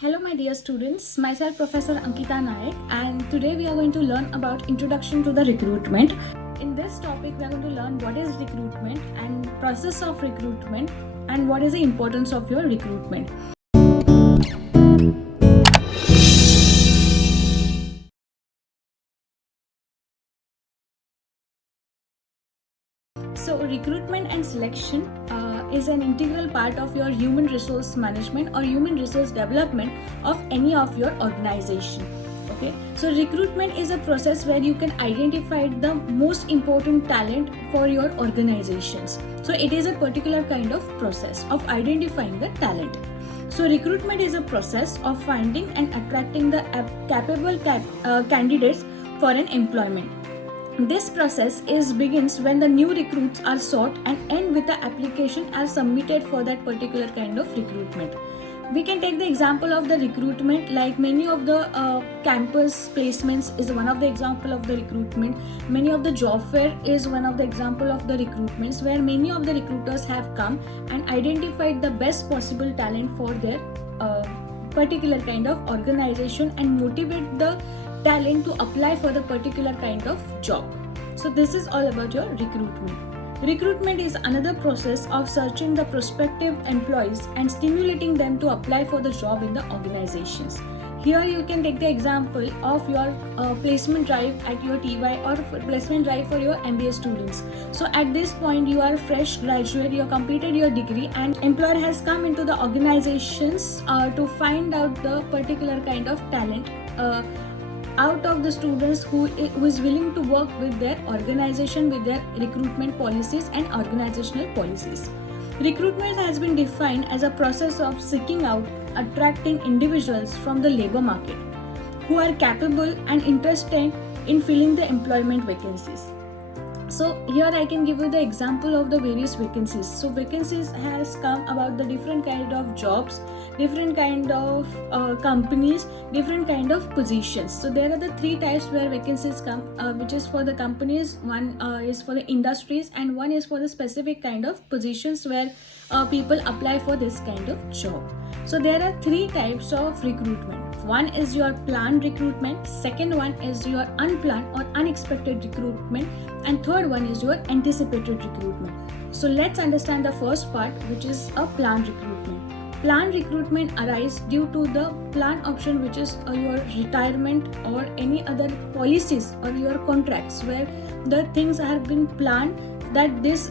Hello my dear students, myself Professor Ankita Naik, and today we are going to learn about introduction to the recruitment. In this topic we are going to learn what is recruitment and process of recruitment and what is the importance of your recruitment. So recruitment and selection is an integral part of your human resource management or human resource development of any of your organization. Okay, so recruitment is a process where you can identify the most important talent for your organizations. So it is a particular kind of process of identifying the talent. So recruitment is a process of finding and attracting the capable candidates for an employment. This process begins when the new recruits are sought and end with the application are submitted for that particular kind of recruitment. We can take the example of the recruitment, like many of the campus placements is one of the example of the recruitment. Many of the job fair is one of the example of the recruitments where many of the recruiters have come and identified the best possible talent for their particular kind of organization and motivate the talent to apply for the particular kind of job. So this is all about your recruitment. Recruitment is another process of searching the prospective employees and stimulating them to apply for the job in the organizations. Here you can take the example of your placement drive at your TY or placement drive for your MBA students. So at this point you are a fresh graduate, you have completed your degree and employer has come into the organizations to find out the particular kind of talent out of the students who is willing to work with their organization with their recruitment policies and organizational policies. Recruitment has been defined as a process of seeking out, attracting individuals from the labor market who are capable and interested in filling the employment vacancies. So here I can give you the example of the various vacancies. So vacancies has come about the different kind of jobs, different kind of companies, different kind of positions. So there are the three types where vacancies come, which is for the companies, one is for the industries, and one is for the specific kind of positions where people apply for this kind of job. So there are three types of recruitment. One is your planned recruitment, second one is your unplanned or unexpected recruitment, and third one is your anticipated recruitment. So let's understand the first part, which is a planned recruitment. Planned recruitment arises due to the plan option, which is your retirement or any other policies or your contracts where the things have been planned that this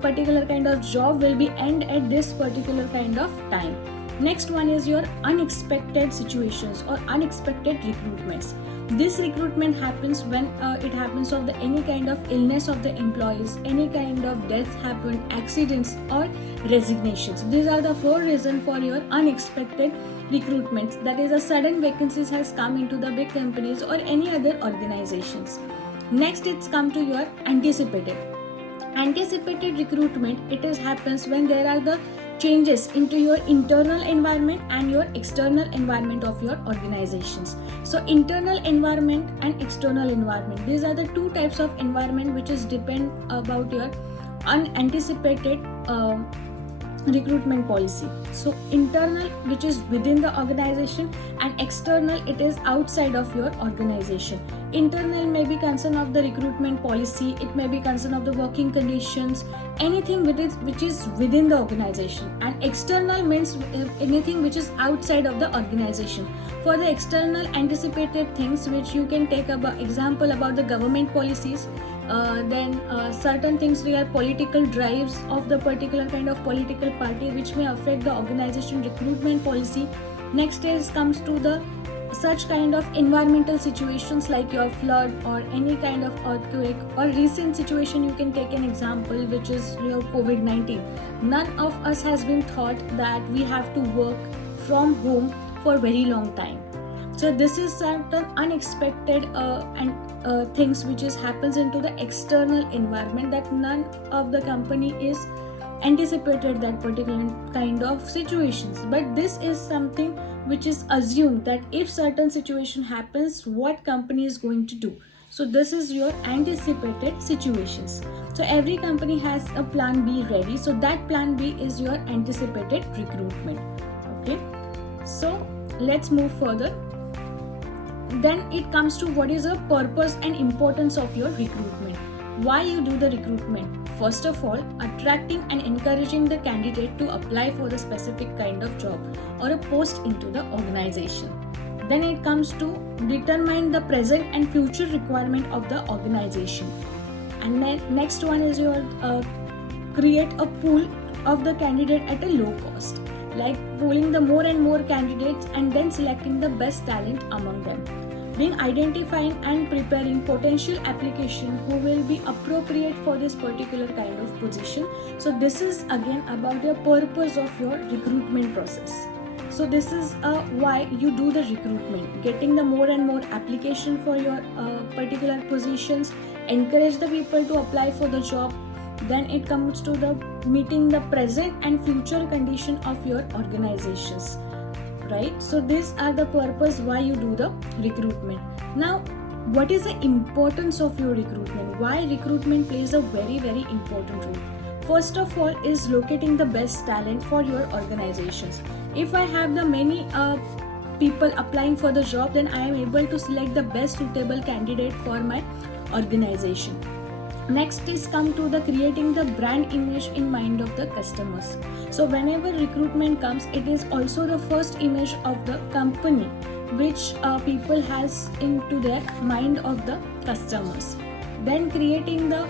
particular kind of job will be end at this particular kind of time. Next one is your unexpected situations or unexpected recruitments. This recruitment happens when it happens of any kind of illness of the employees, any kind of death happen, accidents or resignations. These are the four reasons for your unexpected recruitments. That is, a sudden vacancies has come into the big companies or any other organizations. Next, it's come to your anticipated. Anticipated recruitment, happens when there are the changes into your internal environment and your external environment of your organizations. So internal environment and external environment, these are the two types of environment which is depend about your unanticipated recruitment policy. So internal, which is within the organization, and external, it is outside of your organization. Internal may be concern of the recruitment policy, it may be concern of the working conditions, anything which is within the organization, and external means anything which is outside of the organization. For the external anticipated things, which you can take about example about the government policies, then certain things regarding political drives of the particular kind of political party which may affect the organization recruitment policy. Next is comes to the such kind of environmental situations like your flood or any kind of earthquake or recent situation. You can take an example which is your COVID-19. None of us has been thought that we have to work from home for a very long time. So this is certain unexpected and things which happens into the external environment that none of the company is anticipated that particular kind of situations. But this is something which is assumed that if certain situation happens, what company is going to do. So this is your anticipated situations. So every company has a plan B ready. So that plan B is your anticipated recruitment. Okay. So let's move further. Then it comes to what is the purpose and importance of your recruitment. Why you do the recruitment? First of all, attracting and encouraging the candidate to apply for the specific kind of job or a post into the organization. Then it comes to determine the present and future requirement of the organization. And then next one is your create a pool of the candidate at a low cost, like pooling the more and more candidates and then selecting the best talent among them. Being identifying and preparing potential application who will be appropriate for this particular kind of position. So this is again about the purpose of your recruitment process. So this is why you do the recruitment, getting the more and more application for your particular positions, encourage the people to apply for the job. Then it comes to the meeting the present and future condition of your organizations, right? So these are the purpose why you do the recruitment. Now, what is the importance of your recruitment? Why recruitment plays a very, very important role? First of all is locating the best talent for your organizations. If I have the many people applying for the job, then I am able to select the best suitable candidate for my organization. Next is come to the creating the brand image in mind of the customers. So whenever recruitment comes, it is also the first image of the company which people has into their mind of the customers. Then creating the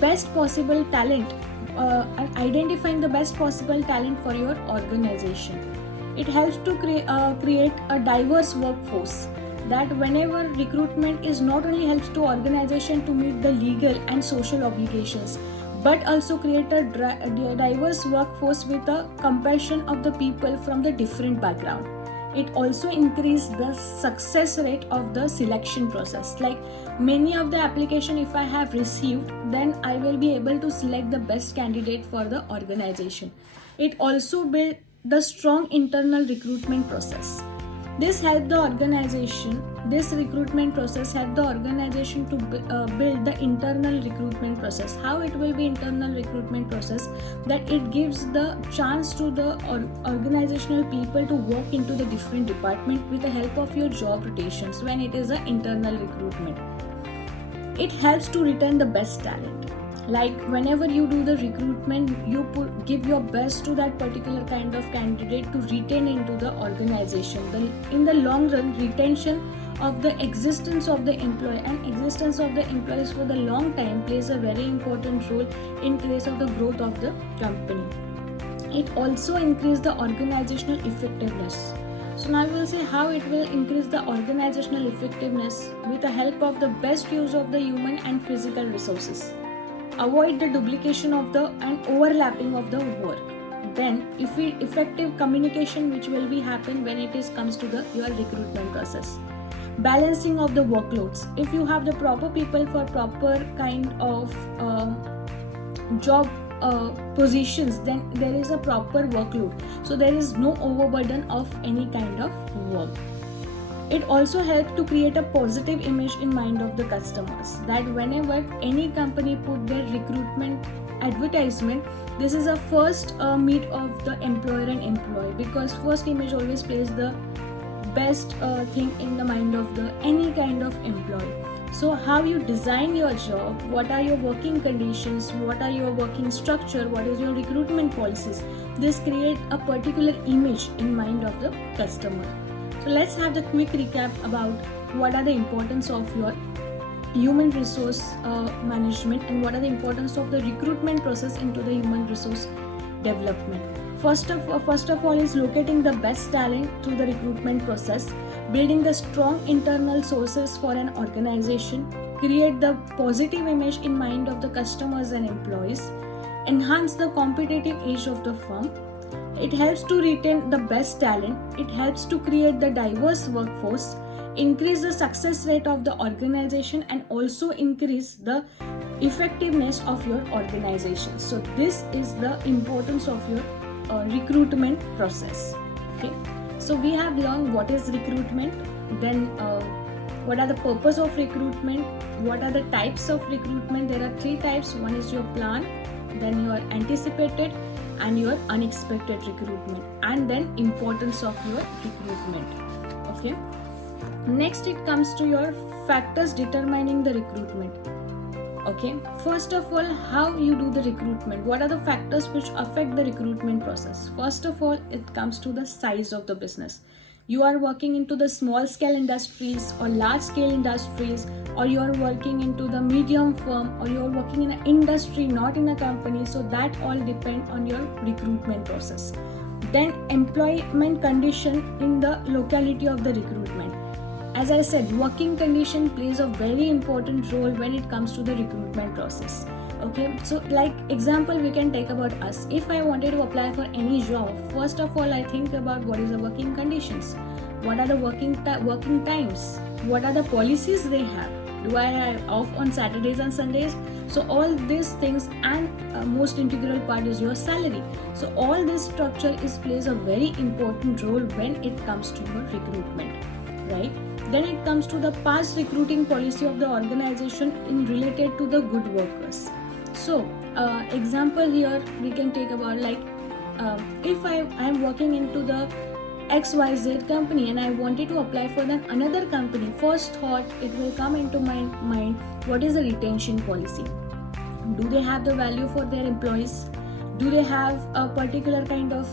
best possible talent and identifying the best possible talent for your organization. It helps to create a diverse workforce, that whenever recruitment is not only helps to organization to meet the legal and social obligations, but also create a diverse workforce with a comparison of the people from the different background. It also increase the success rate of the selection process. Like many of the application if I have received, then I will be able to select the best candidate for the organization. It also build the strong internal recruitment process. This recruitment process help the organization to build the internal recruitment process. How it will be internal recruitment process? That it gives the chance to the organizational people to walk into the different department with the help of your job rotations when it is an internal recruitment. It helps to retain the best talent. Like whenever you do the recruitment, you give your best to that particular kind of candidate to retain into the organization. In the long run, retention of the existence of the employee and existence of the employees for the long time plays a very important role in case of the growth of the company. It also increases the organizational effectiveness. So now we will see how it will increase the organizational effectiveness with the help of the best use of the human and physical resources. Avoid the duplication of the and overlapping of the work. Then effective communication which will be happen when it comes to your recruitment process. Balancing of the workloads. If you have the proper people for proper kind of job positions, then there is a proper workload. So there is no overburden of any kind of work. It also helps to create a positive image in mind of the customers, that whenever any company put their recruitment advertisement, this is a first meet of the employer and employee, because first image always plays the best thing in the mind of the any kind of employee. So how you design your job, what are your working conditions, what are your working structure, what is your recruitment policies, this create a particular image in mind of the customer. So let's have the quick recap about what are the importance of your human resource management and what are the importance of the recruitment process into the human resource development. First of all is locating the best talent through the recruitment process, building the strong internal sources for an organization, create the positive image in mind of the customers and employees, enhance the competitive edge of the firm. It helps to retain the best talent. It helps to create the diverse workforce, increase the success rate of the organization, and also increase the effectiveness of your organization. So this is the importance of your recruitment process. Okay, so we have learned what is recruitment, then what are the purpose of recruitment, what are the types of recruitment. There are 3 types. One is your plan, then your anticipated, and your unexpected recruitment, and then importance of your recruitment. Okay, next it comes to your factors determining the recruitment. Okay, first of all, how you do the recruitment, what are the factors which affect the recruitment process? First of all, it comes to the size of the business. You are working into the small scale industries or large scale industries, or you are working into the medium firm, or you are working in an industry, not in a company. So that all depend on your recruitment process. Then employment condition in the locality of the recruitment. As I said, working condition plays a very important role when it comes to the recruitment process. Okay, so like example we can take about us. If I wanted to apply for any job, first of all I think about what is the working conditions, what are the working times, what are the policies they have, do I have off on Saturdays and Sundays? So all these things, and most integral part is your salary. So all this structure plays a very important role when it comes to your recruitment, right? Then it comes to the past recruiting policy of the organization in related to the good workers. So example here we can take about like if I am working into the XYZ company and I wanted to apply for another company, first thought it will come into my mind, what is the retention policy? Do they have the value for their employees? Do they have a particular kind of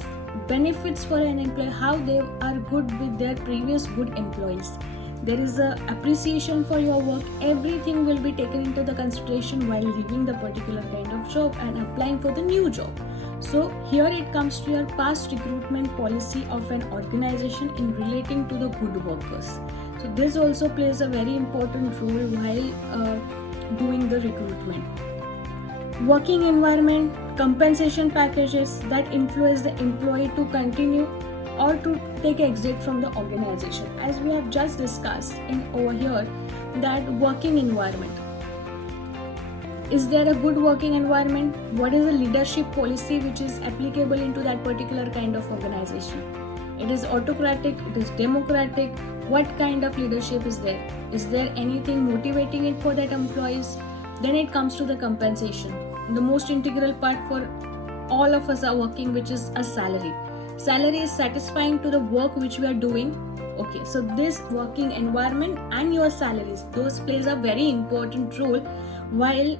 benefits for an employee? How they are good with their previous good employees? There is a appreciation for your work. Everything will be taken into the consideration while leaving the particular kind of job and applying for the new job. So here it comes to your past recruitment policy of an organization in relating to the good workers. So this also plays a very important role while doing the recruitment. Working environment, compensation packages that influence the employee to continue or to take exit from the organization. As we have just discussed over here, that working environment. Is there a good working environment? What is the leadership policy which is applicable into that particular kind of organization? It is autocratic, it is democratic. What kind of leadership is there? Is there anything motivating it for that employees? Then it comes to the compensation. The most integral part for all of us are working, which is a salary. Salary is satisfying to the work which we are doing. Okay, so this working environment and your salaries, those plays a very important role while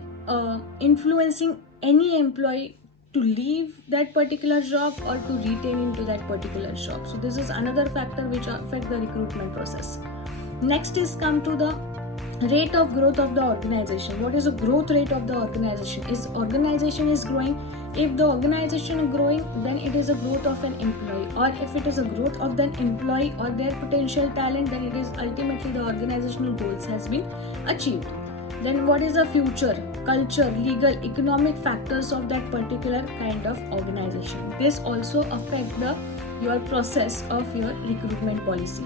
influencing any employee to leave that particular job or to retain into that particular job. So this is another factor which affect the recruitment process. Next is come to the rate of growth of the organization. What is the growth rate of the organization? Is organization is growing? If the organization is growing, then it is a growth of an employee, or if it is a growth of an employee or their potential talent, then it is ultimately the organizational goals has been achieved. Then what is the future, culture, legal, economic factors of that particular kind of organization? This also affect your process of your recruitment policy.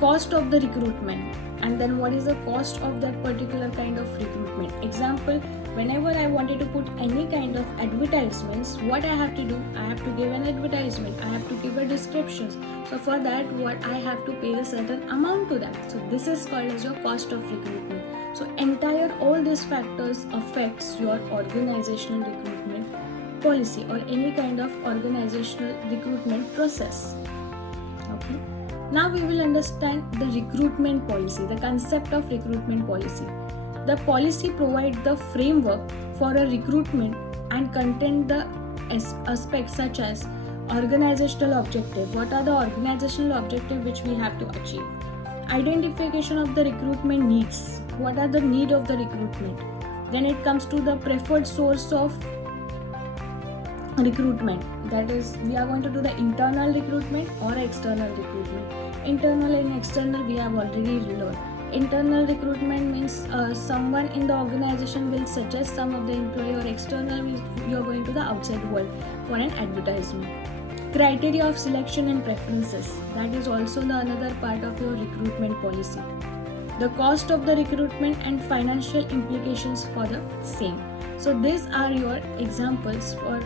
Cost of the recruitment, and then what is the cost of that particular kind of recruitment? Example, whenever I wanted to put any kind of advertisements, what I have to do? I have to give an advertisement, I have to give a description. So for that, what I have to pay a certain amount to them. So this is called as your cost of recruitment. So entire all these factors affects your organizational recruitment policy or any kind of organizational recruitment process. Okay. Now we will understand the recruitment policy, the concept of recruitment policy. The policy provides the framework for a recruitment and contain the aspects such as organizational objective. What are the organizational objectives which we have to achieve? Identification of the recruitment needs. What are the need of the recruitment? Then it comes to the preferred source of recruitment. That is, we are going to do the internal recruitment or external recruitment. Internal and external we have already learned. Internal recruitment means someone in the organization will suggest some of the employee, or external means you are going to the outside world for an advertisement. Criteria of selection and preferences. That is also the another part of your recruitment policy. The cost of the recruitment and financial implications for the same. So these are your examples for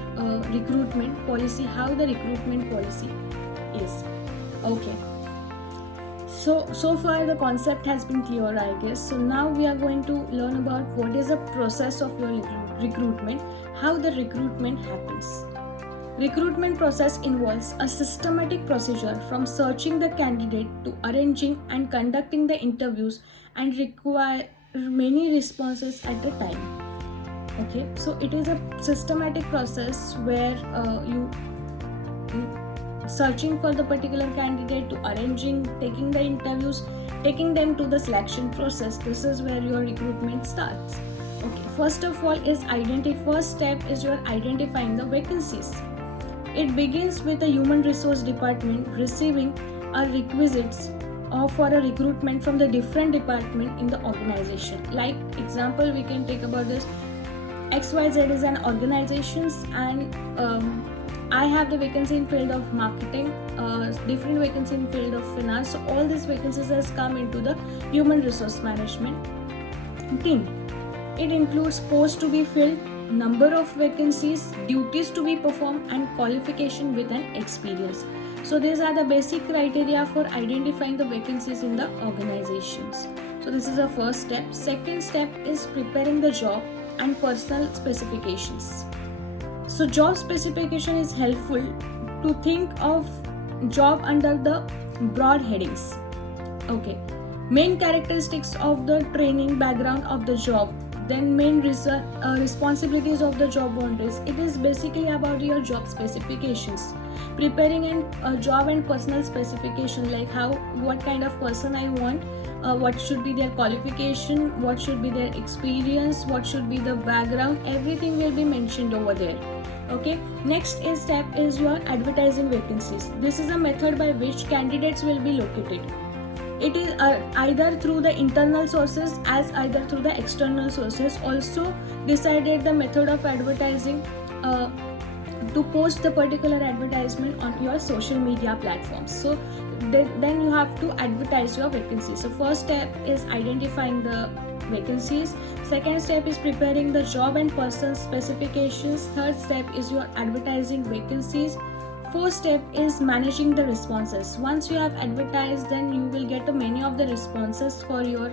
recruitment policy, how the recruitment policy is. Okay. So far the concept has been clear, I guess. So now we are going to learn about what is the process of your recruitment, how the recruitment happens. Recruitment process involves a systematic procedure from searching the candidate to arranging and conducting the interviews and require many responses at a time. Okay, so it is a systematic process where you searching for the particular candidate to arranging, taking the interviews, taking them to the selection process. This is where your recruitment starts. Okay, first of all is first step is your identifying the vacancies. It begins with the human resource department receiving a requisites for a recruitment from the different department in the organization. Like example, we can take about this. XYZ is an organizations, and I have the vacancy in field of marketing, different vacancy in field of finance. So all these vacancies has come into the human resource management team. It includes posts to be filled, number of vacancies, duties to be performed, and qualification with an experience. So these are the basic criteria for identifying the vacancies in the organizations. So this is the first step. Second step is preparing the job and personal specifications. So job specification is helpful to think of job under the broad headings. Okay, main characteristics of the training background of the job, then main responsibilities of the job boundaries. It is basically about your job specifications. Preparing a job and personal specification, like what kind of person I want, what should be their qualification, what should be their experience, what should be the background, everything will be mentioned over there. Okay, next step is your advertising vacancies. This is a method by which candidates will be located. It is either through the internal sources as either through the external sources. Also decided the method of advertising to post the particular advertisement on your social media platforms. So then you have to advertise your vacancies. So first step is identifying the vacancies. Second step is preparing the job and person specifications. Third step is your advertising vacancies. Fourth step is managing the responses. Once you have advertised, then you will get many of the responses for your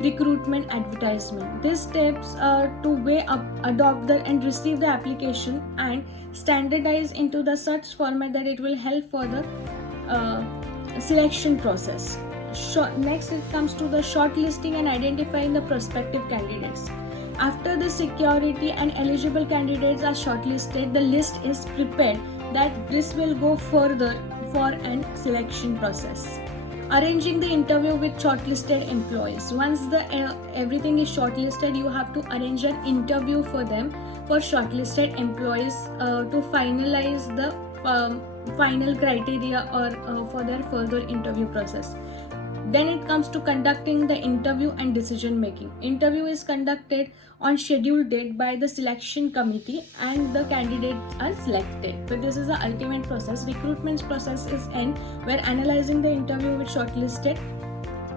recruitment advertisement. These steps are to weigh up, adopt and receive the application and standardize into the such format that it will help for the selection process. Next it comes to the shortlisting and identifying the prospective candidates. After the security and eligible candidates are shortlisted, the list is prepared that this will go further for an selection process. Arranging the interview with shortlisted employees. Once everything is shortlisted, you have to arrange an interview for them, for shortlisted employees, to finalize the final criteria or for their further interview process. Then it comes to conducting the interview and decision making. Interview is conducted on scheduled date by the selection committee and the candidates are selected. But this is the ultimate process. Recruitment process is end where analyzing the interview with shortlisted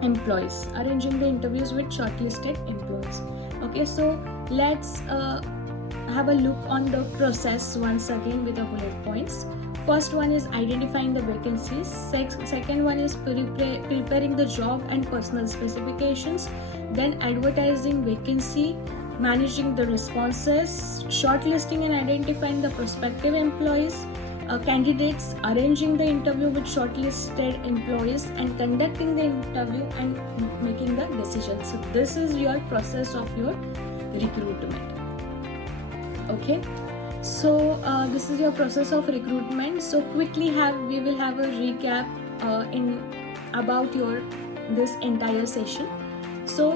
employees, arranging the interviews with shortlisted employees. Okay, so let's have a look on the process once again with the bullet points. First one is identifying the vacancies. Second one is preparing the job and personal specifications. Then advertising vacancy, managing the responses, shortlisting and identifying the prospective employees, candidates, arranging the interview with shortlisted employees, and conducting the interview and making the decision. So this is your process of your recruitment. Okay. So this is your process of recruitment. So quickly we will have a recap in about this entire session. So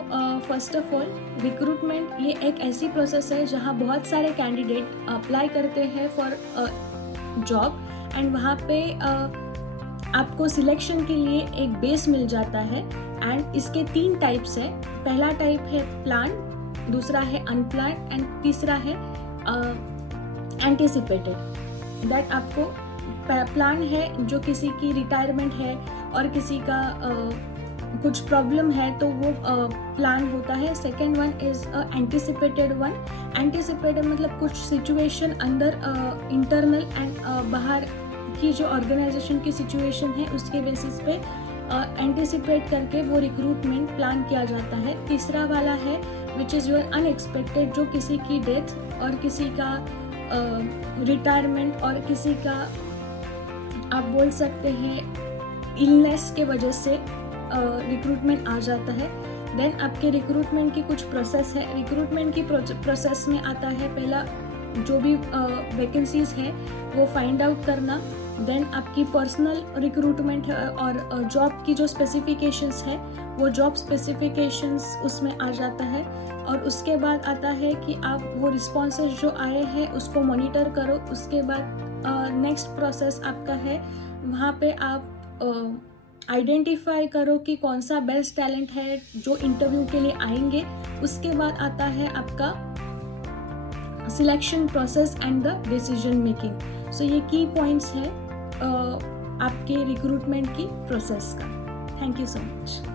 first of all recruitment ये एक ऐसी process है जहाँ बहुत सारे candidate apply करते हैं for job and वहाँ पे आपको सिलेक्शन के लिए एक बेस मिल जाता है एंड इसके 3 टाइप्स है. पहला टाइप है प्लान, दूसरा है अनप्लान एंड तीसरा है एंटिसिपेटेड. दैट आपको प्लान है जो किसी की रिटायरमेंट है और किसी का कुछ प्रॉब्लम है तो वो प्लान होता है. Second one is anticipated one. Anticipated मतलब कुछ सिचुएशन अंदर इंटरनल एंड बाहर की जो ऑर्गेनाइजेशन की सिचुएशन है उसके बेसिस पे एंटिसिपेट करके वो रिक्रूटमेंट प्लान किया जाता है. तीसरा वाला है विच इज़ योर अनएक्सपेक्टेड, जो किसी की डेथ और किसी का रिटायरमेंट और किसी का आप बोल सकते हैं इलनेस के वजह से रिक्रूटमेंट आ जाता है, देन आपके रिक्रूटमेंट की कुछ प्रोसेस है। रिक्रूटमेंट की प्रोसेस में आता है पहला जो भी वैकेंसीज है वो फाइंड आउट करना, देन आपकी पर्सनल रिक्रूटमेंट है और जॉब की जो स्पेसिफिकेशंस है वो जॉब स्पेसिफिकेशंस उसमें आ जाता है। और उसके बाद आता है कि आप वो रिस्पॉन्सेस जो आए हैं उसको मॉनिटर करो। उसके बाद नेक्स्ट प्रोसेस आपका है, वहाँ पे आप आइडेंटिफाई करो कि कौन सा बेस्ट टैलेंट है जो इंटरव्यू के लिए आएंगे। उसके बाद आता है आपका selection process and the decision making. So ये की पॉइंट्स है आपके रिक्रूटमेंट की प्रोसेस का। Thank you so much.